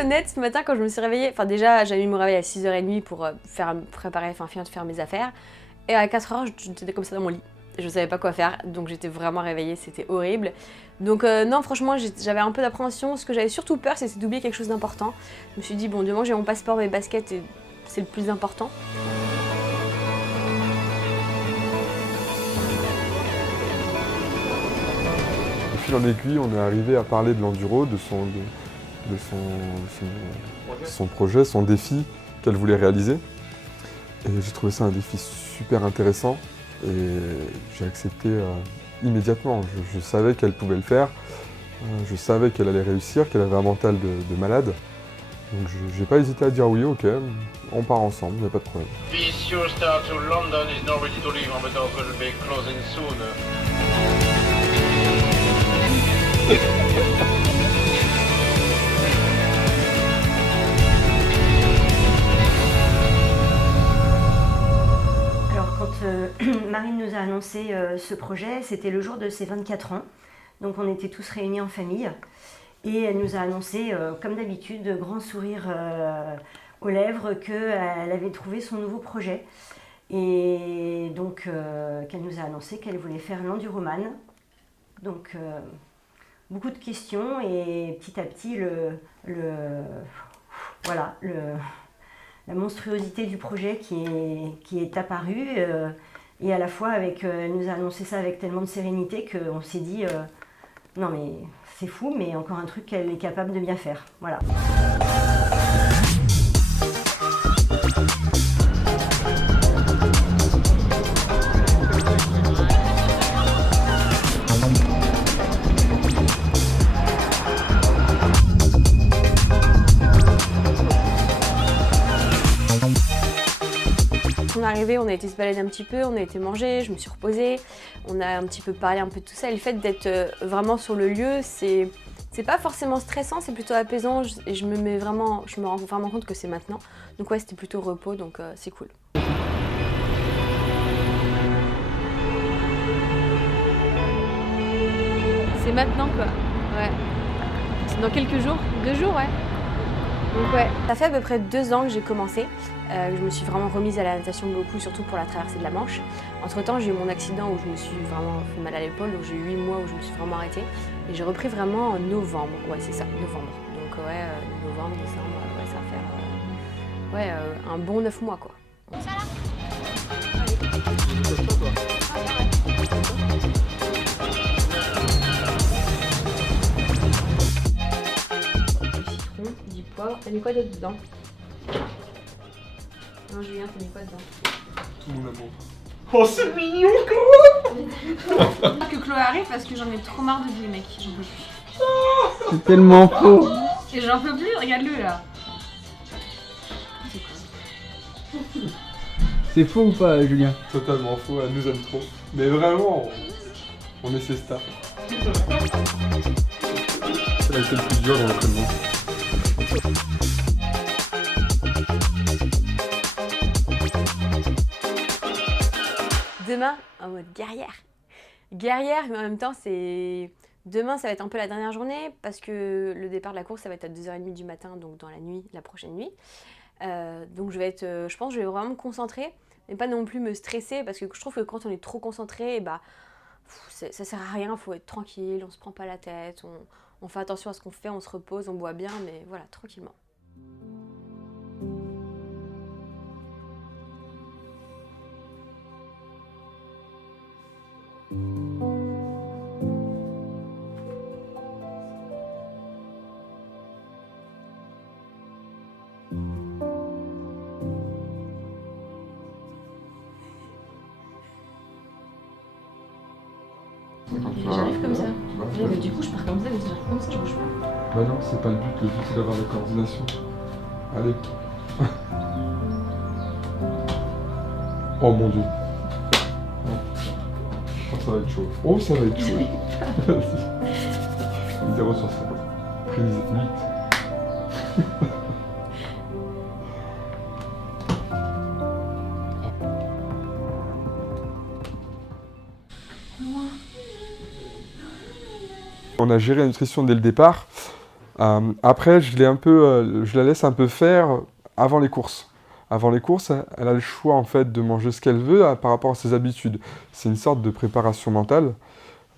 honnête, ce matin quand je me suis réveillée, enfin déjà j'avais mis mon réveil à 6h30 pour finir de faire mes affaires. Et à 4h, j'étais comme ça dans mon lit. Je savais pas quoi faire, donc j'étais vraiment réveillée, c'était horrible. Donc non, franchement, j'avais un peu d'appréhension. Ce que j'avais surtout peur, c'était d'oublier quelque chose d'important. Je me suis dit, bon, demain j'ai mon passeport, mes baskets, et c'est le plus important. De fil en aiguille, on est arrivé à parler de l'enduro, de son projet, son défi qu'elle voulait réaliser. Et j'ai trouvé ça un défi super intéressant et j'ai accepté immédiatement. Je savais qu'elle pouvait le faire, je savais qu'elle allait réussir, qu'elle avait un mental de malade. Donc j'ai pas hésité à dire oui, ok, on part ensemble, il n'y a pas de problème. This your start to London is not ready to leave, but will be closing soon. Marine nous a annoncé ce projet, c'était le jour de ses 24 ans. Donc on était tous réunis en famille. Et elle nous a annoncé, comme d'habitude, grand sourire aux lèvres, qu'elle avait trouvé son nouveau projet. Et donc qu'elle nous a annoncé qu'elle voulait faire l'enduroman. Donc beaucoup de questions et petit à petit la monstruosité du projet qui est apparue et à la fois elle nous a annoncé ça avec tellement de sérénité qu'on s'est dit non mais c'est fou, mais encore un truc qu'elle est capable de bien faire. Voilà. On est arrivé, on a été se balader un petit peu, on a été manger, je me suis reposée, on a un petit peu parlé un peu de tout ça. Et le fait d'être vraiment sur le lieu, c'est pas forcément stressant, c'est plutôt apaisant et je me rends vraiment compte que c'est maintenant. Donc ouais, c'était plutôt repos, donc c'est cool. C'est maintenant quoi, ouais. C'est dans quelques jours, 2 jours, ouais. Donc ouais, ça fait à peu près 2 ans que j'ai commencé. Je me suis vraiment remise à la natation beaucoup, surtout pour la traversée de la Manche. Entre temps, j'ai eu mon accident où je me suis vraiment fait mal à l'épaule, donc j'ai eu 8 mois où je me suis vraiment arrêtée. Et j'ai repris vraiment en novembre, ouais c'est ça, novembre. Donc ouais, novembre, décembre, ouais, ça va faire un bon 9 mois quoi. Ça là ? Du citron, du poivre, t'as mis quoi d'autre dedans ? Non Julien, t'as mis quoi dedans ? Tout mon amour. Oh c'est mignon quand même. Que Chloé arrive parce que j'en ai trop marre de lui mec, j'en peux plus. C'est tellement faux. Et j'en peux plus, regarde-le là. C'est faux ou pas Julien? Totalement faux, elle nous aime trop. Mais vraiment, on est ses stars. Ça a été le plus dur dans l'entraînement. Demain, en mode guerrière. Guerrière, mais en même temps, demain, ça va être un peu la dernière journée parce que le départ de la course, ça va être à 2h30 du matin, donc dans la nuit, la prochaine nuit. Donc je pense que je vais vraiment me concentrer, mais pas non plus me stresser parce que je trouve que quand on est trop concentré, bah, ça sert à rien, il faut être tranquille, on se prend pas la tête, on fait attention à ce qu'on fait, on se repose, on boit bien, mais voilà, tranquillement. J'arrive comme ça. Ouais, mais du coup, je pars comme ça, mais j'arrive comme ça, je bouge pas. Bah non, c'est pas le but c'est d'avoir la coordination. Allez. Oh mon dieu. Oh, ça va être chaud. Oh, ça va être chaud. 0 sur 5. Prise 8. On a géré la nutrition dès le départ. Après, je la laisse un peu faire avant les courses. Avant les courses, elle a le choix en fait de manger ce qu'elle veut par rapport à ses habitudes. C'est une sorte de préparation mentale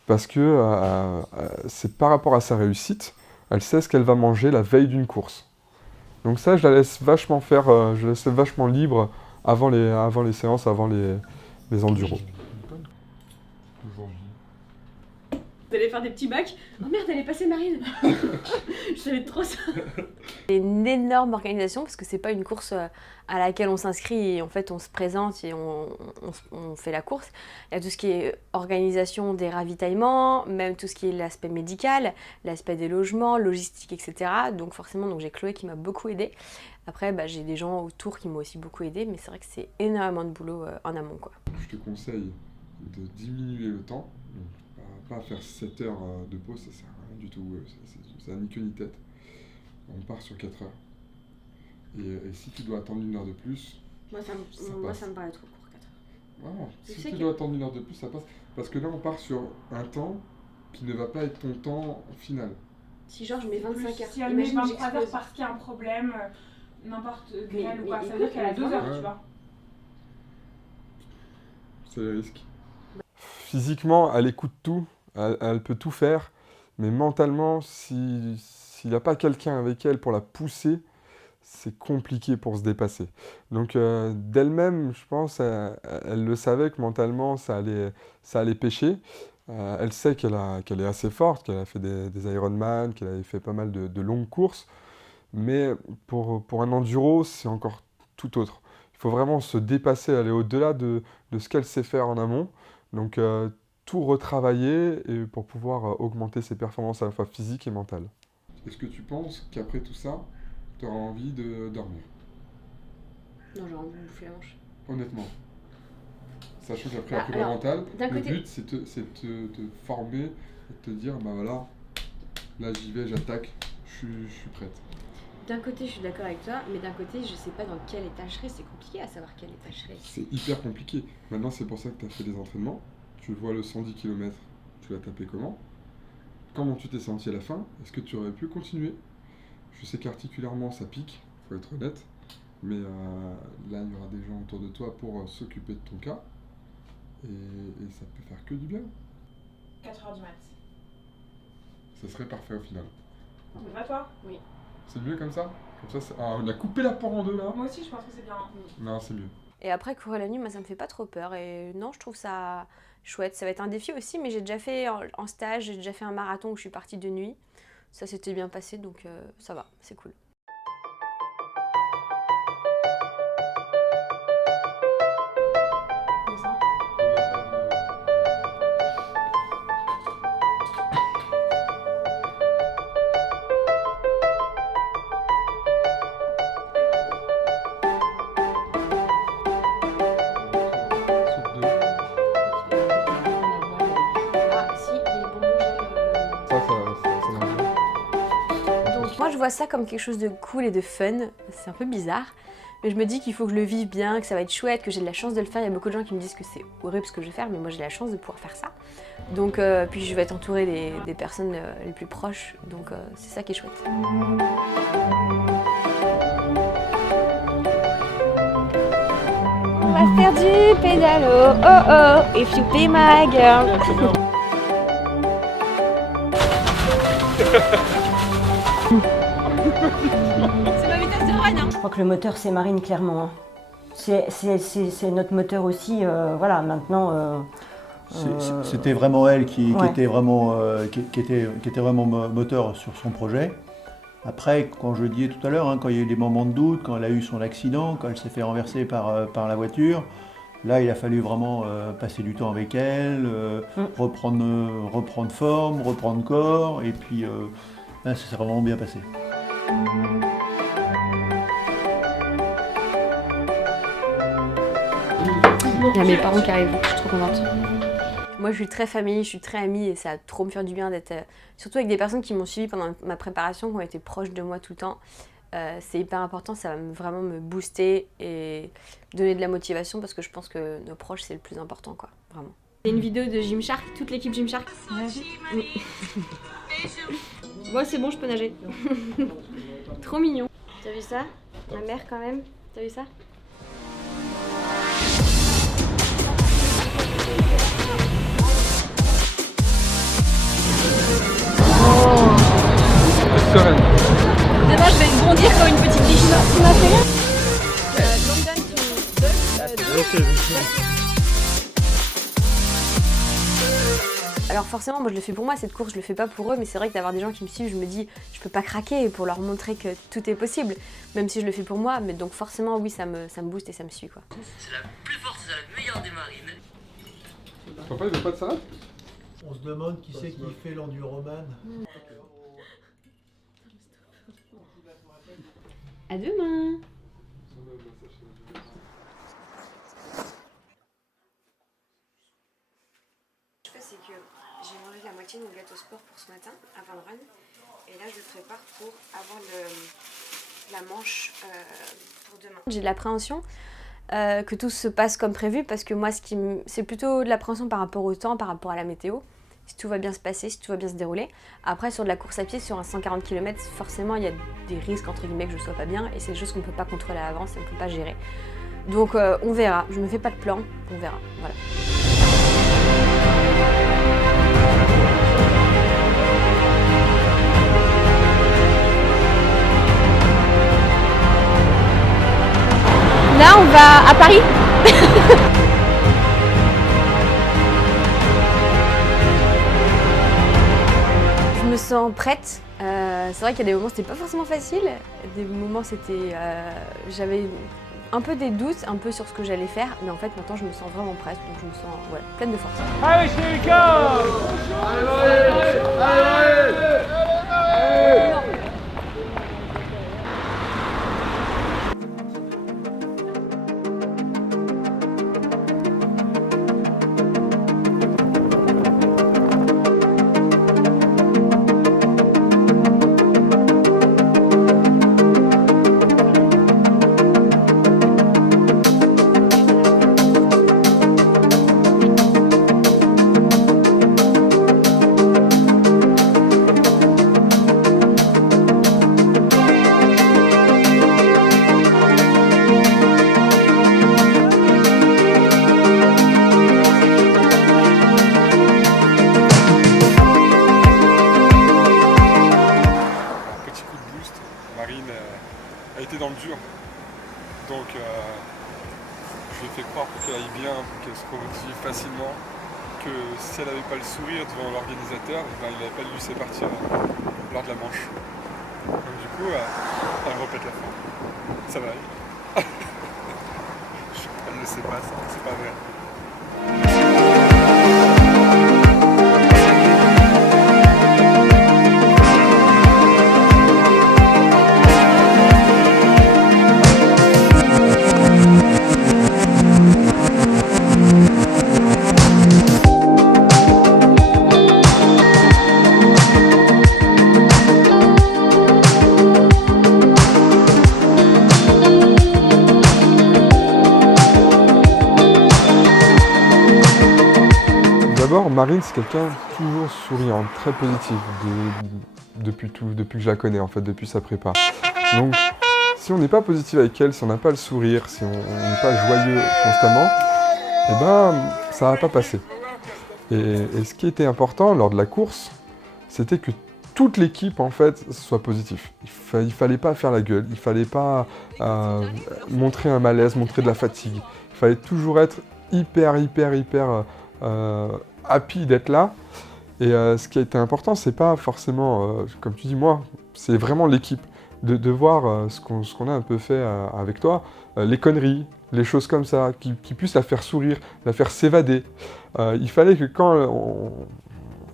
parce que c'est par rapport à sa réussite, elle sait ce qu'elle va manger la veille d'une course. Donc ça, je la laisse vachement faire, je la laisse vachement libre avant les séances, avant les enduros. Vous allez faire des petits bacs. Oh merde, elle est passée Marine. Je savais trop ça. C'est une énorme organisation parce que c'est pas une course à laquelle on s'inscrit et en fait on se présente et on fait la course. Il y a tout ce qui est organisation des ravitaillements, même tout ce qui est l'aspect médical, l'aspect des logements, logistique, etc. Donc forcément, j'ai Chloé qui m'a beaucoup aidée. Après, j'ai des gens autour qui m'ont aussi beaucoup aidée, mais c'est vrai que c'est énormément de boulot en amont, quoi. Je te conseille de diminuer le temps. Pas faire 7 heures de pause, ça sert à rien du tout, ça n'a ni queue ni tête. On part sur 4 heures. Et si tu dois attendre 1 heure de plus, ça me paraît trop court, 4 heures. Vraiment, si tu dois attendre 1 heure de plus, ça passe. Parce que là, on part sur un temps qui ne va pas être ton temps final. Si genre je mets 25 heures. Si elle met 23 heures parce qu'il y a un problème, n'importe quel ou quoi, ça veut dire qu'elle a 2 heures, tu vois. C'est le risque. Physiquement, elle écoute tout, elle peut tout faire, mais mentalement, s'il n'y a pas quelqu'un avec elle pour la pousser, c'est compliqué pour se dépasser. Donc d'elle-même, je pense, elle le savait que mentalement, ça allait pêcher. Elle sait qu'elle est assez forte, qu'elle a fait des Ironman, qu'elle avait fait pas mal de longues courses, mais pour un enduro, c'est encore tout autre. Il faut vraiment se dépasser, aller au-delà de ce qu'elle sait faire en amont. Donc tout retravailler pour pouvoir augmenter ses performances à la fois physiques et mentales. Est-ce que tu penses qu'après tout ça, tu auras envie de dormir? Non, j'ai envie de me bouffer la manche. Honnêtement. Sachant qu'après la prépa mentale, le but c'est de te former et de te dire, bah voilà, là j'y vais, j'attaque, je suis prête. D'un côté, je suis d'accord avec toi, mais d'un côté, je sais pas dans quel état je serai. C'est compliqué à savoir quel état je serai. C'est hyper compliqué. Maintenant, c'est pour ça que tu as fait des entraînements. Tu vois le 110 km, tu l'as tapé comment? Comment tu t'es senti à la fin? Est-ce que tu aurais pu continuer? Je sais qu'articulairement, ça pique, faut être honnête. Mais là, il y aura des gens autour de toi pour s'occuper de ton cas. Et ça peut faire que du bien. 4 heures du mat. Ça serait parfait au final. Mais pas toi? Oui. C'est mieux comme ça? Comme ça, on a coupé la poire en deux là. Moi aussi, je pense que c'est bien. Non, c'est mieux. Et après, courir la nuit, moi, ça me fait pas trop peur. Et non, je trouve ça chouette. Ça va être un défi aussi, mais j'ai déjà fait en stage, j'ai déjà fait un marathon où je suis partie de nuit. Ça s'était bien passé, donc ça va, c'est cool. Moi, je vois ça comme quelque chose de cool et de fun. C'est un peu bizarre, mais je me dis qu'il faut que je le vive bien, que ça va être chouette, que j'ai de la chance de le faire. Il y a beaucoup de gens qui me disent que c'est horrible ce que je vais faire, mais moi j'ai la chance de pouvoir faire ça. Donc, puis je vais être entourée des personnes les plus proches, donc c'est ça qui est chouette. On va faire du pédalo, oh oh, if you be my girl. C'est ma vitesse de run, hein. Je crois que le moteur, c'est Marine, clairement. C'est notre moteur aussi, voilà, maintenant... C'était vraiment elle qui Ouais. était vraiment moteur sur son projet. Après, quand je le disais tout à l'heure, hein, quand il y a eu des moments de doute, quand elle a eu son accident, quand elle s'est fait renverser par la voiture, là il a fallu vraiment passer du temps avec elle, reprendre forme, reprendre corps, et puis là ça s'est vraiment bien passé. Il y a mes parents qui arrivent, je suis trop contente. Moi, je suis très famille, je suis très amie et ça va trop me faire du bien d'être... surtout avec des personnes qui m'ont suivi pendant ma préparation, qui ont été proches de moi tout le temps. C'est hyper important, ça va vraiment me booster et donner de la motivation parce que je pense que nos proches, c'est le plus important, quoi, vraiment. C'est une vidéo de Gymshark, toute l'équipe Gymshark. Bon, c'est bon, je peux nager. Trop mignon. T'as vu ça? Ma mère quand même. T'as vu ça? Sereine. Demain, je vais bondir comme une petite biche. Tu m'as fait rien? Alors forcément, moi je le fais pour moi, cette course, je le fais pas pour eux, mais c'est vrai que d'avoir des gens qui me suivent, je me dis, je peux pas craquer pour leur montrer que tout est possible, même si je le fais pour moi, mais donc forcément, oui, ça me booste et ça me suit, quoi. C'est la plus forte, c'est la meilleure des marines. Papa, il veut pas de salade? On se demande qui c'est qui fait l'enduroman. À demain. C'est que j'ai mangé la moitié de mon gâteau sport pour ce matin avant le run et là je le prépare pour avoir la manche pour demain. J'ai de l'appréhension que tout se passe comme prévu parce que moi c'est plutôt de l'appréhension par rapport au temps, par rapport à la météo. Si tout va bien se passer, si tout va bien se dérouler. Après sur de la course à pied, sur un 140 km, forcément il y a des risques entre guillemets que je sois pas bien et c'est des choses qu'on ne peut pas contrôler à l'avance et on ne peut pas gérer. Donc on verra, je me fais pas de plan, on verra, voilà. Là, on va à Paris. Je me sens prête. C'est vrai qu'il y a des moments c'était pas forcément facile. Des moments c'était, j'avais un peu des doutes, un peu sur ce que j'allais faire, mais en fait maintenant je me sens vraiment prête, donc je me sens pleine de force. Allez, c'est les gars! a été dans le dur. Donc je lui ai fait croire pour qu'elle aille bien, pour qu'elle se remotive facilement, que si elle n'avait pas le sourire devant l'organisateur, ben, il n'avait pas dû laisser partir lors de la manche. Donc du coup, elle répète la fin. Ça va aller. Elle ne sait pas ça, c'est pas vrai. D'abord, Marine, c'est quelqu'un toujours souriant, très positif, depuis que je la connais, en fait, depuis sa prépa. Donc, si on n'est pas positif avec elle, si on n'a pas le sourire, si on n'est pas joyeux constamment, eh ben, ça va pas passer. Et ce qui était important lors de la course, c'était que toute l'équipe, en fait, soit positive. Il fallait pas faire la gueule, il fallait pas montrer un malaise, montrer de la fatigue. Il fallait toujours être hyper happy d'être là. Et ce qui a été important, c'est pas forcément, comme tu dis moi, c'est vraiment l'équipe. De voir ce qu'on a un peu fait avec toi, les conneries, les choses comme ça, qui puissent la faire sourire, la faire s'évader. Il fallait que quand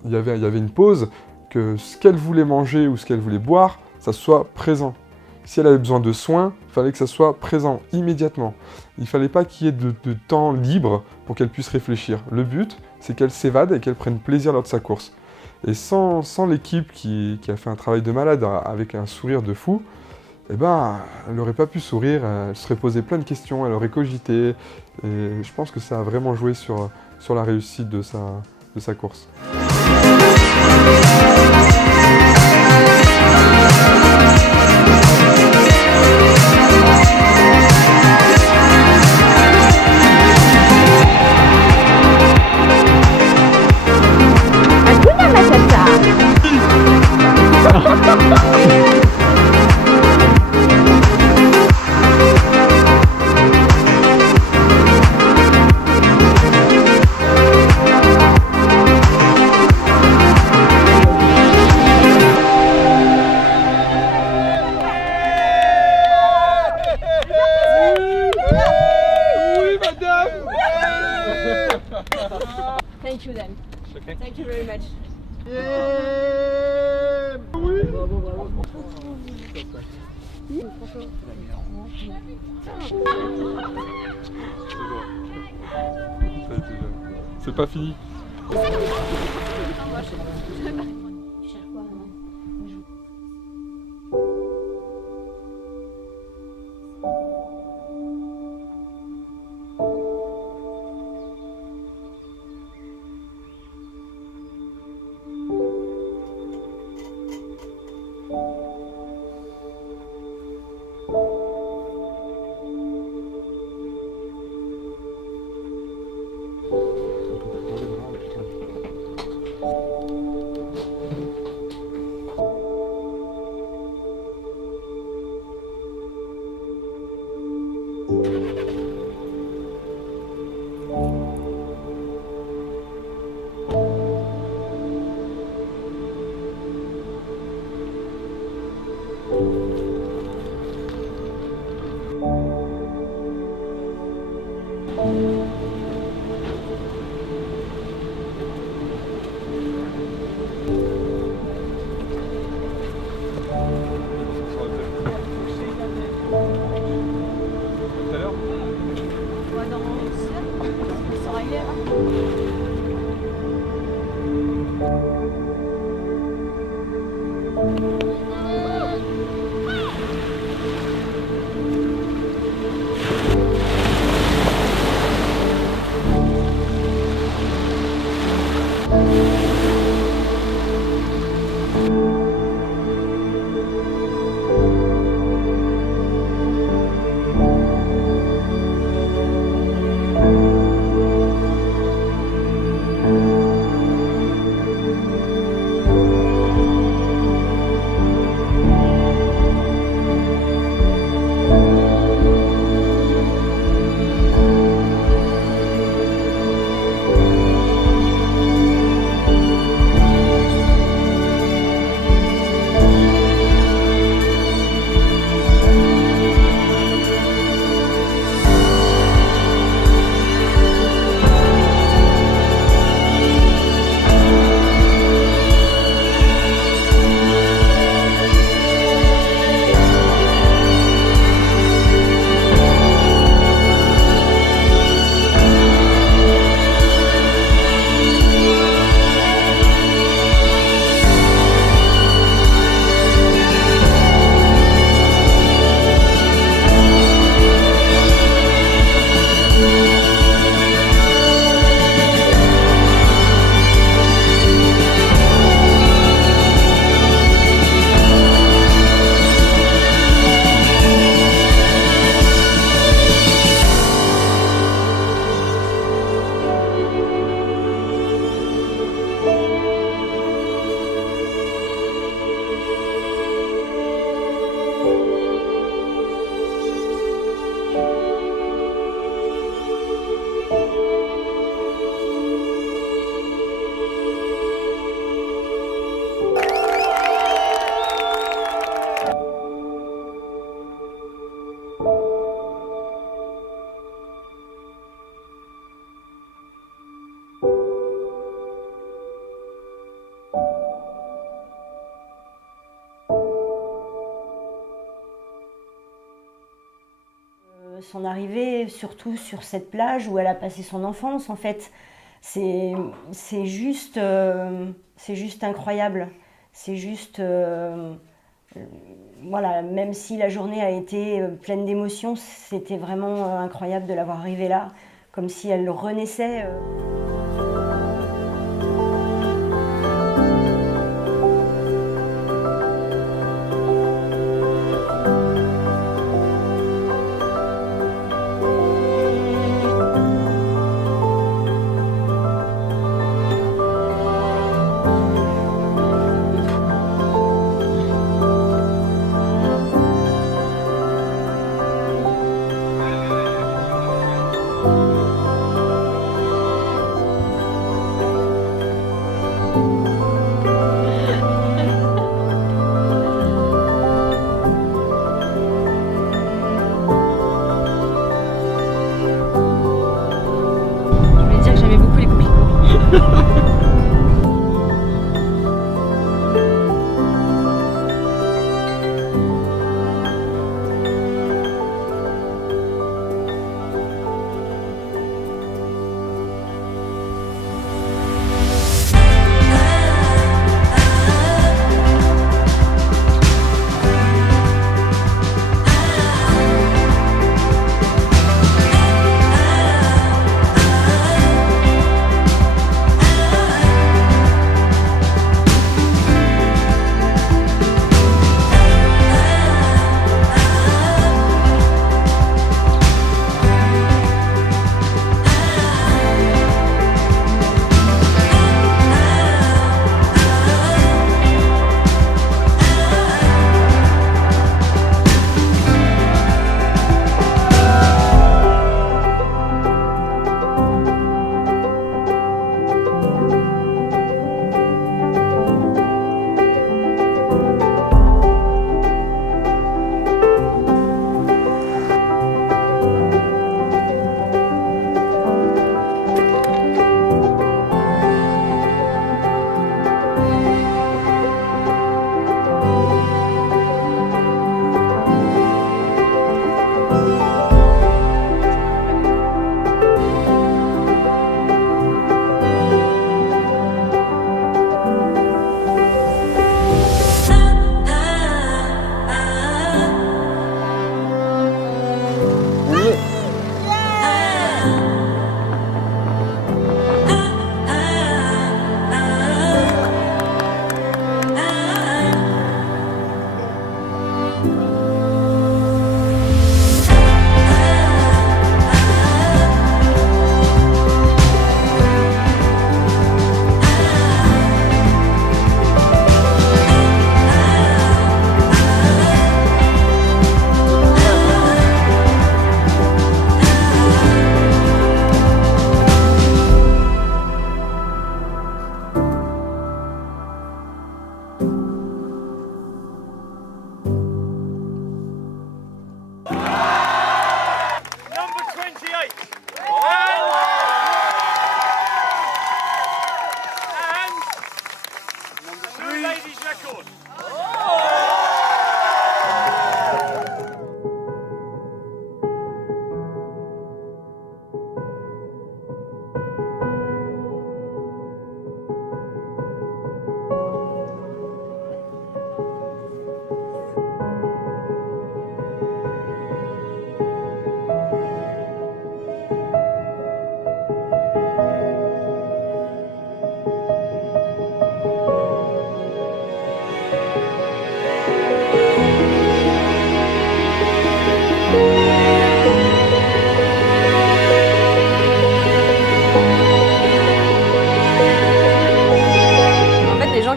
il y avait une pause, que ce qu'elle voulait manger ou ce qu'elle voulait boire, ça soit présent. Si elle avait besoin de soins, il fallait que ça soit présent immédiatement. Il ne fallait pas qu'il y ait de temps libre pour qu'elle puisse réfléchir. Le but, c'est qu'elle s'évade et qu'elle prenne plaisir lors de sa course. Et sans l'équipe qui a fait un travail de malade avec un sourire de fou, eh ben, elle n'aurait pas pu sourire, elle se serait posé plein de questions, elle aurait cogité. Et je pense que ça a vraiment joué sur la réussite de sa course. Thank you then. Okay. Thank you very much. C'est pas fini. Son arrivée, surtout sur cette plage où elle a passé son enfance, en fait, c'est juste incroyable. C'est juste, voilà, même si la journée a été pleine d'émotions, c'était vraiment incroyable de la voir arriver là, comme si elle renaissait.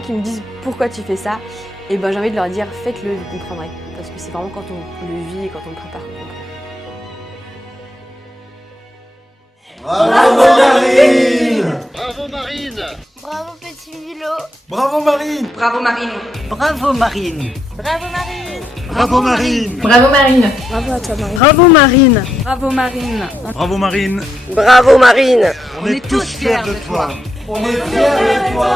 qui me disent pourquoi tu fais ça, et ben j'ai envie de leur dire faites-le, vous comprendrez. Parce que c'est vraiment quand on le vit et quand on le prépare qu'on comprend. Bravo Marine! Bravo Marine! Bravo petit Milo. Bravo Marine! Bravo Marine. Bravo Marine. Bravo Marine. Bravo Marine! Bravo Marine. Bravo à toi Marine. Bravo Marine. Bravo Marine. Bravo Marine! Bravo Marine. On est tous fiers de toi! On est fiers de toi!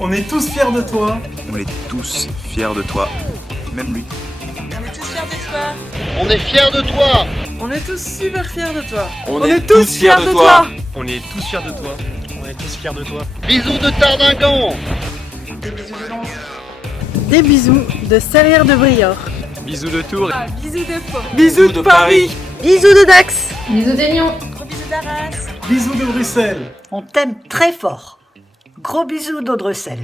On est tous fiers de toi! On est tous fiers de toi, même lui. On est tous fiers de toi. On est fiers de toi! On est tous super fiers de toi. On est tous fiers de toi! On est tous fiers de toi. On est tous fiers de toi! Bisous de Tardingan! Des bisous de Serrières de Briord. Bisous de Tours. Bisous de Pau. Bisous de Paris! Bisous de Dax. Bisous d'Aignan. Gros bisous d'Arras. Bisous de Bruxelles! On t'aime très fort. Gros bisous d'Audrecel.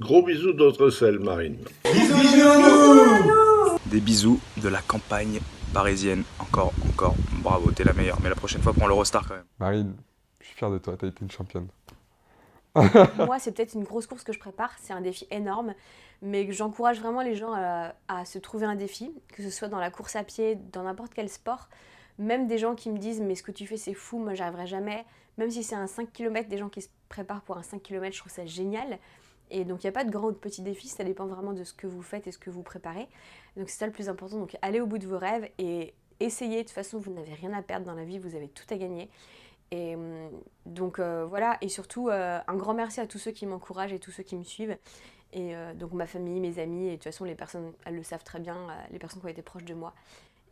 Gros bisous d'Audrecel, Marine. Bisous bisous! Des bisous de la campagne parisienne. Encore, bravo, t'es la meilleure. Mais la prochaine fois, prends l'Eurostar quand même. Marine, je suis fier de toi, t'as été une championne. Moi, c'est peut-être une grosse course que je prépare, c'est un défi énorme, mais j'encourage vraiment les gens à se trouver un défi, que ce soit dans la course à pied, dans n'importe quel sport. Même des gens qui me disent « mais ce que tu fais c'est fou, moi j'arriverai jamais », même si c'est un 5 km, des gens qui se préparent pour un 5 km, je trouve ça génial. Et donc il n'y a pas de grand ou de petit défi, ça dépend vraiment de ce que vous faites et ce que vous préparez. Donc c'est ça le plus important, donc allez au bout de vos rêves et essayez, de toute façon vous n'avez rien à perdre dans la vie, vous avez tout à gagner. Et donc voilà, et surtout un grand merci à tous ceux qui m'encouragent et tous ceux qui me suivent. Et donc ma famille, mes amis, et de toute façon les personnes, elles le savent très bien, les personnes qui ont été proches de moi.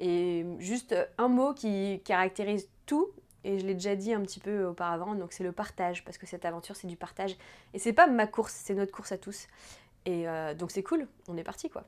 Et juste un mot qui caractérise tout, et je l'ai déjà dit un petit peu auparavant, donc c'est le partage, parce que cette aventure c'est du partage. Et c'est pas ma course, c'est notre course à tous. Et donc c'est cool, on est parti quoi.